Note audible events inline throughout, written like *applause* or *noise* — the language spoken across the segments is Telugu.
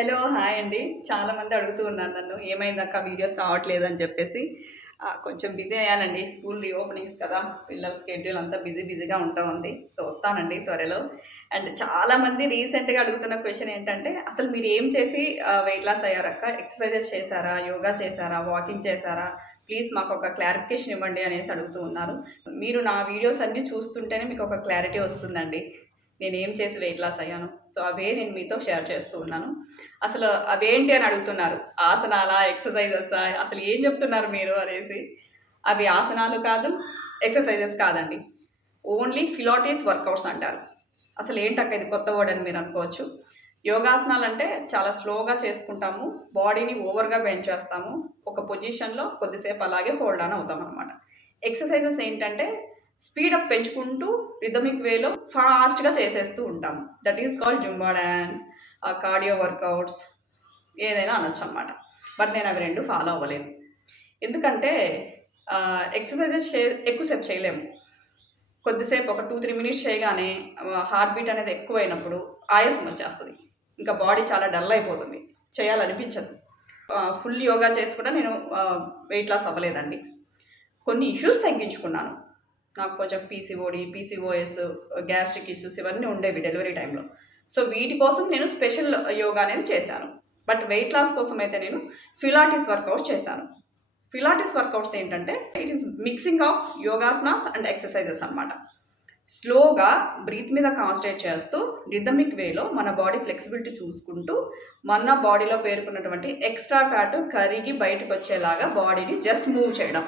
హలో హాయ్ అండి. చాలామంది అడుగుతూ ఉన్నారు నన్ను ఏమైందాక వీడియోస్ రావట్లేదు అని చెప్పేసి కొంచెం బిజీ అయ్యానండి స్కూల్ రీఓపెనింగ్స్ కదా పిల్లల స్కెడ్యూల్ అంతా బిజీ బిజీగా ఉంటా ఉంది. సో వస్తానండి త్వరలో. అండ్ చాలామంది రీసెంట్గా అడుగుతున్న క్వశ్చన్ ఏంటంటే అసలు మీరు ఏం చేసి వెయిట్ లాస్ అయ్యారక్క? ఎక్సర్సైజెస్ చేశారా? యోగా చేశారా? వాకింగ్ చేశారా? ప్లీజ్ మాకు ఒక క్లారిఫికేషన్ ఇవ్వండి అనేసి అడుగుతూ ఉన్నారు. మీరు నా వీడియోస్ అన్నీ చూస్తుంటేనే మీకు ఒక క్లారిటీ వస్తుందండి. నేను చేసి వెయిట్ లాస్ అయ్యాను సో అవే నేను మీతో షేర్ చేస్తూ ఉన్నాను. అసలు అవేంటి అని అడుగుతున్నారు? ఆసనాలా? ఎక్సర్సైజెస్ అసలు ఏం చెప్తున్నారు మీరు అనేసి. అవి ఆసనాలు కాదు ఎక్సర్సైజెస్ కాదండి. ఓన్లీ ఫిలాటిస్ వర్కౌట్స్ అంటారు. అసలు ఏంటక్క ఇది కొత్త వర్డ్ అని మీరు అనుకోవచ్చు. యోగాసనాలు అంటే చాలా స్లోగా చేసుకుంటాము బాడీని ఓవర్గా బెండ్ చేస్తాము ఒక పొజిషన్లో కొద్దిసేపు అలాగే హోల్డ్ ఆన్ అవుతాం అనమాట ఎక్సర్సైజెస్ ఏంటంటే స్పీడప్ పెంచుకుంటూ రిథమిక్ వేలో ఫాస్ట్గా చేసేస్తూ ఉంటాము that is called Zumba dance cardio workouts ఏదైనా అనొచ్చు అనమాట బట్ నేను అవి రెండు ఫాలో అవ్వలేదు. ఎందుకంటే ఎక్సర్సైజెస్ చే ఎక్కువసేపు చేయలేము. కొద్దిసేపు ఒక టూ త్రీ మినిట్స్ చేయగానే హార్ట్ బీట్ అనేది ఎక్కువైనప్పుడు ఆయాసం వచ్చేస్తుంది. ఇంకా బాడీ చాలా డల్ అయిపోతుంది. చేయాలనిపించదు. ఫుల్ యోగా చేసి కూడా నేను వెయిట్ లాస్ అవ్వలేదండి. కొన్ని ఇష్యూస్ తగ్గించుకున్నాను. నాకు కొంచెం పీసీఓడి పీసీఓఎస్ గ్యాస్ట్రిక్ ఇష్యూస్ ఇవన్నీ ఉండేవి డెలివరీ టైంలో. సో వీటి కోసం నేను స్పెషల్ యోగా అనేది చేశాను. బట్ వెయిట్ లాస్ కోసం అయితే నేను ఫిలాటిస్ వర్కౌట్స్ చేశాను. ఫిలాటిస్ వర్కౌట్స్ ఏంటంటే it is mixing of yogasanas and exercises అన్నమాట. స్లోగా బ్రీత్ మీద కాన్సన్ట్రేట్ చేస్తూ రిథమిక్ వేలో మన బాడీ ఫ్లెక్సిబిలిటీ చూసుకుంటూ మన బాడీలో పేరుకున్నటువంటి ఎక్స్ట్రా ఫ్యాట్ కరిగి బయటకు వచ్చేలాగా బాడీని జస్ట్ మూవ్ చేయడం.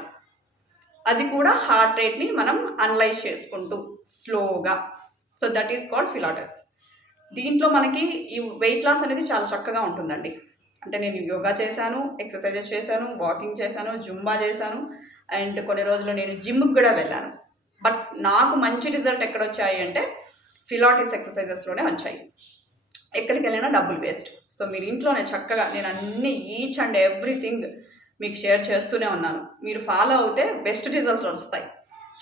అది కూడా హార్ట్ రేట్ని మనం అనలైజ్ చేసుకుంటూ స్లోగా so that is called Pilates దీంట్లో మనకి ఈ వెయిట్ లాస్ అనేది చాలా చక్కగా ఉంటుందండి. అంటే నేను యోగా చేశాను ఎక్సర్సైజెస్ చేశాను వాకింగ్ చేశాను జుంబా చేశాను అండ్ కొన్ని రోజులు నేను జిమ్కి కూడా వెళ్ళాను. బట్ నాకు మంచి రిజల్ట్ ఎక్కడ వచ్చాయి అంటే ఫిలాటిస్ ఎక్సర్సైజెస్లోనే వచ్చాయి. ఎక్కడికి వెళ్ళినా డబ్బులు వేస్ట్ సో మీరు ఇంట్లోనే చక్కగా నేను అన్ని ఈచ్ అండ్ ఎవ్రీథింగ్ మీకు షేర్ చేస్తూనే ఉన్నాను. మీరు ఫాలో అవుతే బెస్ట్ రిజల్ట్స్ వస్తాయి.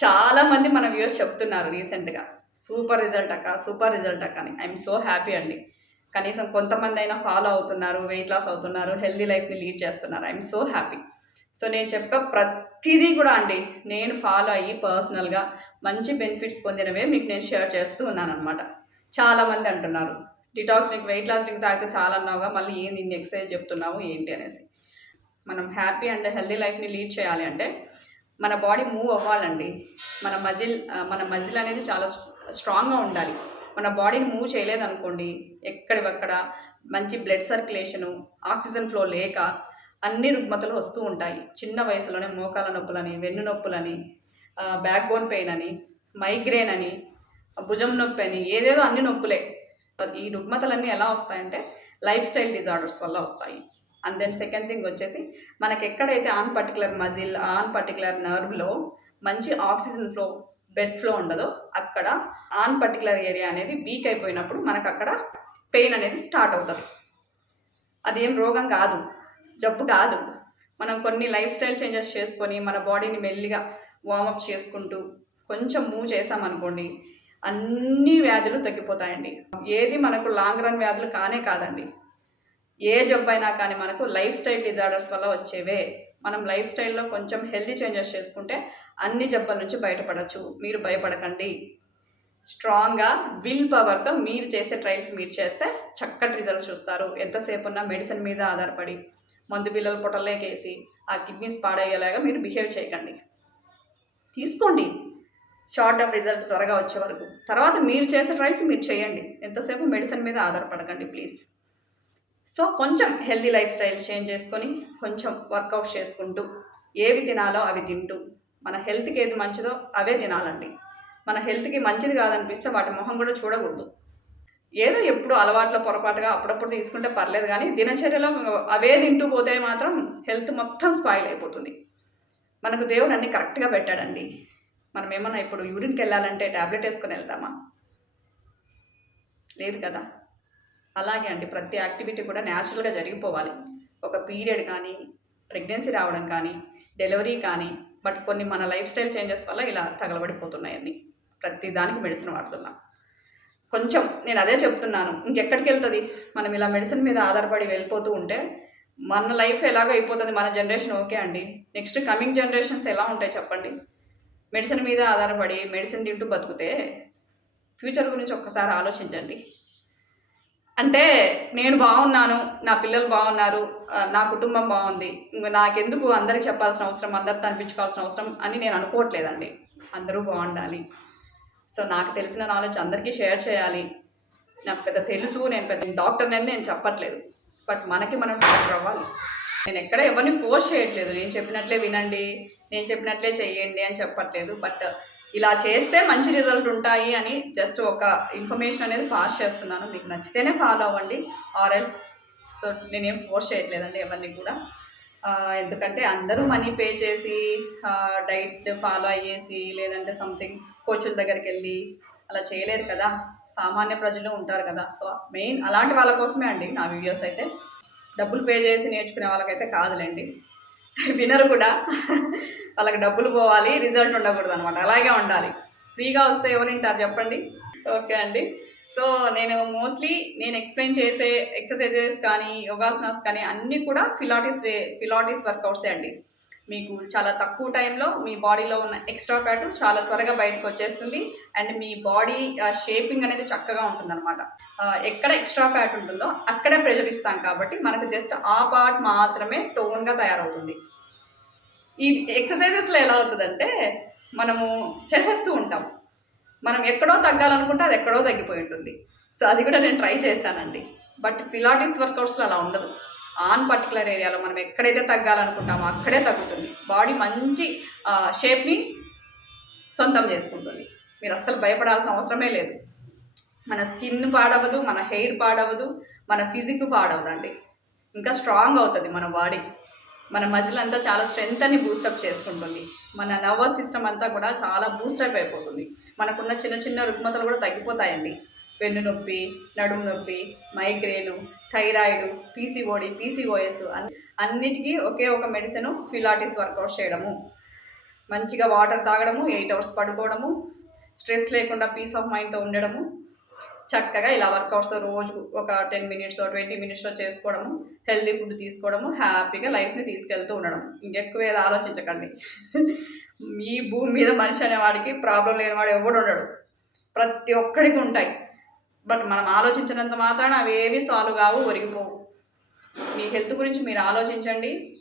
చాలామంది మన వ్యూవర్స్ చెప్తున్నారు రీసెంట్గా సూపర్ రిజల్ట్ అక్క సూపర్ రిజల్ట్ అక్క అని. ఐఎమ్ సో హ్యాపీ అండి. కనీసం కొంతమంది అయినా ఫాలో అవుతున్నారు వెయిట్ లాస్ అవుతున్నారు హెల్దీ లైఫ్ని లీడ్ చేస్తున్నారు. ఐఎమ్ సో హ్యాపీ సో నేను చెప్పే ప్రతిదీ కూడా అండి నేను ఫాలో అయ్యి పర్సనల్గా మంచి బెనిఫిట్స్ పొందినవే మీకు నేను షేర్ చేస్తూ ఉన్నాను అనమాట చాలామంది అంటున్నారు డిటాక్స్ నీకు వెయిట్ లాస్ డ్రింక్ తాగితే చాలా అన్నావుగా మళ్ళీ ఏంది ఇన్ని ఎక్సర్సైజ్ చెప్తున్నావు ఏంటి అనేసి. మనం హ్యాపీ అండ్ హెల్దీ లైఫ్ని లీడ్ చేయాలి అంటే మన బాడీ మూవ్ అవ్వాలండి. మన మజిల్ మన మజిల్ అనేది చాలా స్ట్రాంగ్గా ఉండాలి. మన బాడీని మూవ్ చేయలేదనుకోండి ఎక్కడివక్కడ మంచి బ్లడ్ సర్క్యులేషను ఆక్సిజన్ ఫ్లో లేక అన్ని రుగ్మతలు వస్తూ ఉంటాయి. చిన్న వయసులోనే మోకాల నొప్పులని వెన్ను నొప్పులని బ్యాక్ బోన్ పెయిన్ అని మైగ్రేన్ అని భుజం నొప్పి అని ఏదేదో అన్ని నొప్పులే. ఈ రుగ్మతలన్నీ ఎలా వస్తాయంటే లైఫ్ స్టైల్ డిజార్డర్స్ వల్ల వస్తాయి. అండ్ దెన్ సెకండ్ థింగ్ వచ్చేసి మనకి ఎక్కడైతే on particular muscle on particular నర్వ్లో మంచి ఆక్సిజన్ ఫ్లో బెడ్ ఫ్లో ఉండదో అక్కడ ఆన్ పర్టికులర్ ఏరియా అనేది వీక్ అయిపోయినప్పుడు మనకు అక్కడ పెయిన్ అనేది స్టార్ట్ అవుతుంది. అదేం రోగం కాదు జబ్బు కాదు. మనం కొన్ని లైఫ్ స్టైల్ చేంజెస్ చేసుకొని మన బాడీని మెల్లిగా వార్మప్ చేసుకుంటూ కొంచెం మూవ్ చేసామనుకోండి అన్ని వ్యాధులు తగ్గిపోతాయండి. ఏది మనకు లాంగ్ రన్ వ్యాధులు కానే కాదండి. ఏ జబ్బు అయినా కానీ మనకు లైఫ్ స్టైల్ డిజార్డర్స్ వల్ల వచ్చేవే. మనం లైఫ్ స్టైల్లో కొంచెం హెల్తీ చేంజెస్ చేసుకుంటే అన్ని జబ్బుల నుంచి బయటపడచ్చు. మీరు భయపడకండి. స్ట్రాంగ్గా విల్ పవర్తో మీరు చేసే ట్రయల్స్ మీరు చేస్తే చక్కటి రిజల్ట్ చూస్తారు. ఎంతసేపు ఉన్నా మెడిసిన్ మీద ఆధారపడి మందు బిల్లలు పొట్టలేకేసి ఆ కిడ్నీస్ పాడయ్యేలాగా మీరు బిహేవ్ చేయకండి. తీసుకోండి. షార్ట్ టర్మ్ రిజల్ట్ త్వరగా వచ్చే వరకు. తర్వాత మీరు చేసే ట్రయల్స్ మీరు చేయండి. ఎంతసేపు మెడిసిన్ మీద ఆధారపడకండి ప్లీజ్. సో కొంచెం హెల్దీ లైఫ్ స్టైల్ చేంజ్ చేసుకొని కొంచెం వర్కౌట్ చేసుకుంటూ ఏవి తినాలో అవి తింటూ మన హెల్త్కి ఏది మంచిదో అవే తినాలండి. మన హెల్త్కి మంచిది కాదనిపిస్తే వాటి మొహం కూడా చూడకూడదు. ఏదో ఎప్పుడు అలవాట్ల పొరపాటుగా అప్పుడప్పుడు తీసుకుంటే పర్లేదు కానీ దినచర్యలో అవే తింటూ పోతే మాత్రం హెల్త్ మొత్తం స్పాయిల్ అయిపోతుంది. మనకు దేవుడు అన్ని కరెక్ట్గా పెట్టాడండి. మనం ఏమన్నా ఇప్పుడు యూరిన్కి వెళ్ళాలంటే ట్యాబ్లెట్ వేసుకొని వెళ్తామా? లేదు కదా? అలాగే అండి ప్రతి యాక్టివిటీ కూడా న్యాచురల్గా జరిగిపోవాలి. ఒక పీరియడ్ కానీ ప్రెగ్నెన్సీ రావడం కానీ డెలివరీ కానీ బట్ కొన్ని మన లైఫ్ స్టైల్ చేంజెస్ వల్ల ఇలా తగలబడిపోతున్నాయండి. ప్రతి దానికి మెడిసిన్ వాడుతున్నాం. కొంచెం నేను అదే చెప్తున్నాను ఇంకెక్కడికి వెళ్తుంది? మనం ఇలా మెడిసిన్ మీద ఆధారపడి వెళ్ళిపోతూ ఉంటే మన లైఫ్ ఎలాగో అయిపోతుంది మన జనరేషన్ ఓకే అండి. నెక్స్ట్ కమింగ్ జనరేషన్స్ ఎలా ఉంటాయి చెప్పండి? మెడిసిన్ మీద ఆధారపడి మెడిసిన్ తింటూ బతికితే ఫ్యూచర్ గురించి ఒక్కసారి ఆలోచించండి. అంటే నేను బాగున్నాను నా పిల్లలు బాగున్నారు నా కుటుంబం బాగుంది ఇంక నాకెందుకు అందరికి చెప్పాల్సిన అవసరం అందరితో అనిపించుకోవాల్సిన అవసరం అని నేను అనుకోవట్లేదండి. అందరూ బాగుండాలి. సో నాకు తెలిసిన నాలెడ్జ్ అందరికీ షేర్ చేయాలి. నాకు పెద్ద తెలుసు నేను పెద్ద డాక్టర్ని అని నేను చెప్పట్లేదు. బట్ మనకి మనం డాక్టర్ అవ్వాలి. నేను ఎక్కడ ఎవరిని ఫోర్స్ చేయట్లేదు. నేను చెప్పినట్లే వినండి నేను చెప్పినట్లే చేయండి అని చెప్పట్లేదు. బట్ ఇలా చేస్తే మంచి రిజల్ట్ ఉంటాయి అని జస్ట్ ఒక ఇన్ఫర్మేషన్ అనేది పాస్ చేస్తున్నాను. మీకు నచ్చితేనే ఫాలో అవ్వండి. ఆర్ఎల్స్ సో నేనేం ఫోర్స్ చేయట్లేదండి ఎవరిని కూడా. ఎందుకంటే అందరూ మనీ పే చేసి డైట్ ఫాలో అయ్యేసి లేదంటే సంథింగ్ కోచుల దగ్గరికి వెళ్ళి అలా చేయలేరు కదా. సామాన్య ప్రజలు ఉంటారు కదా. సో మెయిన్ అలాంటి వాళ్ళ కోసమే అండి నా వీడియోస్ అయితే. డబ్బులు పే చేసి నేర్చుకునే వాళ్ళకైతే కాదులేండి. వినరు కూడా. వాళ్ళకి డబ్బులు పోవాలి రిజల్ట్ ఉండకూడదు అనమాట అలాగే ఉండాలి. ఫ్రీగా వస్తే ఎవరు వింటారు చెప్పండి. ఓకే అండి. సో నేను మోస్ట్లీ నేను ఎక్స్ప్లెయిన్ చేసే ఎక్సర్సైజెస్ కానీ యోగాసనాస్ కానీ అన్నీ కూడా ఫిలాటిస్ వే ఫిలాటిస్ వర్కౌట్సే అండి. మీకు చాలా తక్కువ టైంలో మీ బాడీలో ఉన్న ఎక్స్ట్రా ఫ్యాట్ చాలా త్వరగా బయటకు వచ్చేస్తుంది. అండ్ మీ బాడీ షేపింగ్ అనేది చక్కగా ఉంటుందన్నమాట. అనమాట ఎక్కడ ఎక్స్ట్రా ఫ్యాట్ ఉంటుందో అక్కడే ప్రెజర్ ఇస్తాం కాబట్టి మనకు జస్ట్ ఆ పార్ట్ మాత్రమే టోన్గా తయారవుతుంది. ఈ ఎక్సర్సైజెస్లో ఎలా అవుతుందంటే మనము చేసేస్తూ ఉంటాం. మనం ఎక్కడో తగ్గాలనుకుంటే అది ఎక్కడో తగ్గిపోయి ఉంటుంది. సో అది కూడా నేను ట్రై చేశానండి. బట్ ఫిలాటిస్ వర్కౌట్స్లో అలా ఉండదు. ఆన్ పర్టికులర్ ఏరియాలో మనం ఎక్కడైతే తగ్గాలనుకుంటామో అక్కడే తగ్గుతుంది. బాడీ మంచి షేప్ని సొంతం చేసుకుంటుంది. మీరు అస్సలు భయపడాల్సిన అవసరమే లేదు. మన స్కిన్ పాడవదు మన హెయిర్ పాడవదు మన ఫిజిక్ పాడవదండి. ఇంకా స్ట్రాంగ్ అవుతుంది మన బాడీ మన మజిల్ అంతా చాలా స్ట్రెంగ్త్ అని బూస్టప్ చేసుకుంటుంది. మన నర్వస్ సిస్టమ్ అంతా కూడా చాలా బూస్టప్ అయిపోతుంది. మనకున్న చిన్న చిన్న రుగ్మతలు కూడా తగ్గిపోతాయండి. వెన్ను నొప్పి నడుము నొప్పి మైగ్రేను థైరాయిడ్ పీసీఓడి పీసీఓఎస్ అన్నిటికీ ఒకే ఒక మెడిసిన్ ఫిలాటిస్ వర్కౌట్ చేయడము. మంచిగా వాటర్ తాగడము ఎయిట్ అవర్స్ పడుకోవడము స్ట్రెస్ లేకుండా పీస్ ఆఫ్ మైండ్తో ఉండడము చక్కగా ఇలా వర్కౌట్స్ రోజు ఒక టెన్ మినిట్స్ ట్వంటీ మినిట్స్లో చేసుకోవడము హెల్తీ ఫుడ్ తీసుకోవడము హ్యాపీగా లైఫ్ని తీసుకెళ్తూ ఉండడం. ఇంకెక్కువ ఏదో ఆలోచించకండి. ఈ భూమి మీద మనిషి అనేవాడికి ప్రాబ్లం లేనివాడు ఎవడు ఉండడు. ప్రతి ఒక్కడికి ఉంటాయి. బట్ మనం ఆలోచించినంత మాత్రాన అవి ఏవి సాల్వ్ కావు ఒరిగిపోవు. మీ హెల్త్ గురించి మీరు ఆలోచించండి.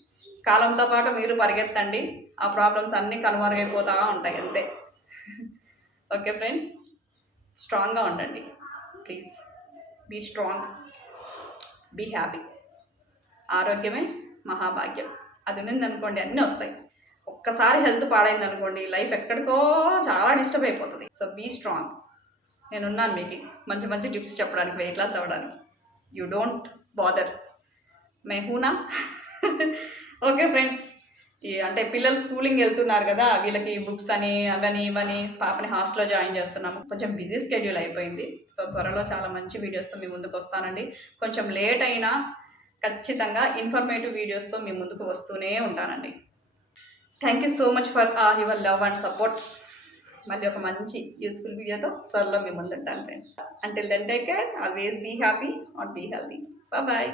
కాలంతో పాటు మీరు పరిగెత్తండి. ఆ ప్రాబ్లమ్స్ అన్నీ కనుమరుగైపోతా ఉంటాయి అంతే. ఓకే ఫ్రెండ్స్ స్ట్రాంగ్గా ఉండండి. Please be strong be happy ఆరోగ్యమే మహాభాగ్యం. అది ఉన్నిందనుకోండి అన్నీ వస్తాయి. ఒక్కసారి హెల్త్ పాడైంది అనుకోండి లైఫ్ ఎక్కడికో చాలా డిస్టర్బ్ అయిపోతుంది. సో బీ స్ట్రాంగ్ నేనున్నాను మీకు. మంచి మంచి టిప్స్ చెప్పడానికి వెయిట్ లాస్ అవ్వడానికి. యూ డోంట్ బాదర్ మే హూనా? *laughs* ఓకే ఫ్రెండ్స్ అంటే పిల్లలు స్కూలింగ్ వెళ్తున్నారు కదా వీళ్ళకి బుక్స్ అని అవని ఇవని పాపని హాస్టల్లో జాయిన్ చేస్తున్నాము. కొంచెం బిజీ స్కెడ్యూల్ అయిపోయింది. సో త్వరలో చాలా మంచి వీడియోస్తో మీ ముందుకు వస్తానండి. కొంచెం లేట్ అయినా ఖచ్చితంగా ఇన్ఫర్మేటివ్ వీడియోస్తో మీ ముందుకు వస్తూనే ఉంటానండి. Thank you so much for all your love and support మళ్ళీ ఒక మంచి యూస్ఫుల్ వీడియోతో త్వరలో మీ ముందు ఉంటాను friends until then take care always be happy or be healthy bye